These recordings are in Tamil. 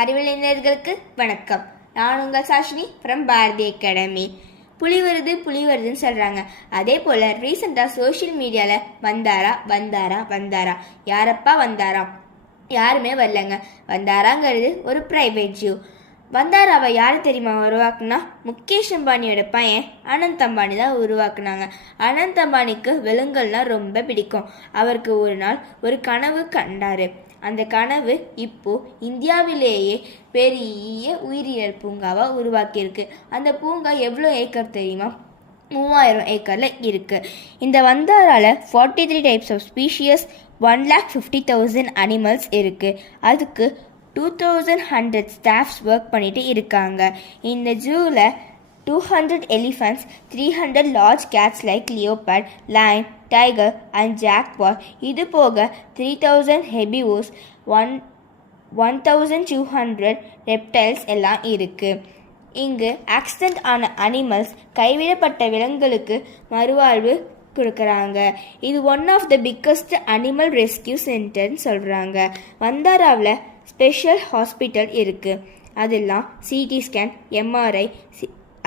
அறிவியலினர்களுக்கு வணக்கம். நான் உங்கள் சாஷினி ஃப்ரம் பாரதி அகாடமி. புலி வருதுன்னு சொல்கிறாங்க. அதே போல் ரீசெண்டாக சோஷியல் மீடியாவில் வந்தாரா யாரப்பா வந்தாராம்? யாருமே வரலங்க. வந்தாராங்கிறது ஒரு ப்ரைவேட் ஜூ. வந்தாராவை யார் தெரியுமா உருவாக்குனா? முகேஷ் அம்பானியோட பையன் அனந்த் அம்பானி தான் உருவாக்குனாங்க. அனந்த் அம்பானிக்கு விலங்குகள்னால் ரொம்ப பிடிக்கும். அவருக்கு ஒரு நாள் ஒரு கனவு கண்டார். அந்த கனவு இப்போ இந்தியாவிலேயே பெரிய உயிரியல் பூங்காவாக உருவாக்கியிருக்கு. அந்த பூங்கா எவ்வளோ ஏக்கர் தெரியுமா? 3000 ஏக்கரில் இருக்குது. இந்த வந்தாரால் 43 டைப்ஸ் ஆஃப் ஸ்பீஷியஸ், 1,50,000 அனிமல்ஸ் இருக்குது. அதுக்கு 2,100 ஸ்டாஃப்ஸ் ஒர்க் பண்ணிட்டு இருக்காங்க. இந்த ஜூவில் 200 elephants, 300 large cats like leopard, lion, tiger and jaguar. இது போக 3,000 herbivores, 1,200 reptiles எல்லாம் இருக்கு. இங்கு ஆக்சிடென்ட் ஆன அனிமல்ஸ், கைவிடப்பட்ட விலங்குகளுக்கு மறுவாழ்வு கொடுக்குறாங்க. இது one of the biggest animal rescue சென்டர்னு சொல்கிறாங்க. வந்தாராவில் ஸ்பெஷல் ஹாஸ்பிட்டல் இருக்குது. அதெல்லாம் CT scan, MRI,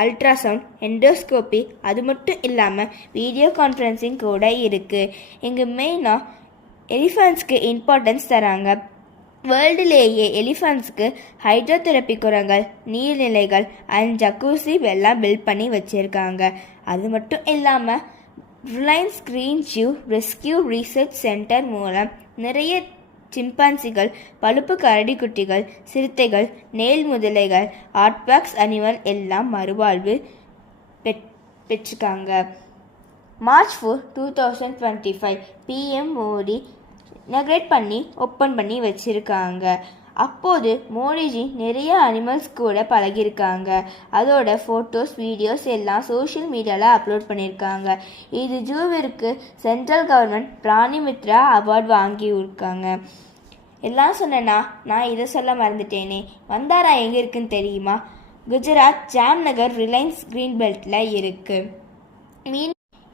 ultrasound, endoscopy, அது மட்டும் இல்லாமல் வீடியோ கான்ஃபரன்சிங் கூட இருக்குது. இங்கே மெயினாக எலிஃபண்ட்ஸ்க்கு இம்பார்ட்டன்ஸ் தராங்க. வேர்ல்டுலேயே எலிஃபண்ட்ஸ்க்கு ஹைட்ரோதெரப்பி குரங்கள், நீர்நிலைகள் அண்ட் ஜக்கூசி எல்லாம் பில்ட் பண்ணி வச்சுருக்காங்க. அது மட்டும் இல்லாமல் Reliance green zoo rescue research centre மூலம் நிறைய சிம்பான்சிகள், பழுப்பு கரடிக்குட்டிகள், சிறுத்தைகள், நெயில் முதலைகள், ஆர்ட்பாக்ஸ் அனிமல் எல்லாம் மறுவாழ்வு பெற்றிருக்காங்க. மார்ச் 4, 2025 PM மோடி இனாக்ரேட் பண்ணி ஓப்பன் பண்ணி வச்சுருக்காங்க. அப்போது மோடிஜி நிறைய அனிமல்ஸ் கூட பழகியிருக்காங்க. அதோட ஃபோட்டோஸ், வீடியோஸ் எல்லாம் சோஷியல் மீடியாவில் அப்லோட் பண்ணியிருக்காங்க. இது ஜூவிற்கு சென்ட்ரல் கவர்மெண்ட் பிராணி மித்ரா அவார்டு வாங்கியிருக்காங்க. எல்லாம் சொன்னேன்னா நான் இதை சொல்ல மறந்துட்டேனே. வந்தாரா எங்கே இருக்குன்னு தெரியுமா? குஜராத் ஜாம்நகர் ரிலையன்ஸ் கிரீன் பெல்ட்டில் இருக்குது.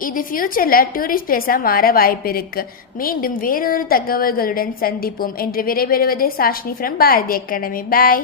இது ஃபியூச்சரில் டூரிஸ்ட் பிளேஸாக மாற வாய்ப்பு இருக்கு. மீண்டும் வேறொரு தகவல்களுடன் சந்திப்போம் என்று விடைபெறுவது Sashini from Bharathi academy. Bye.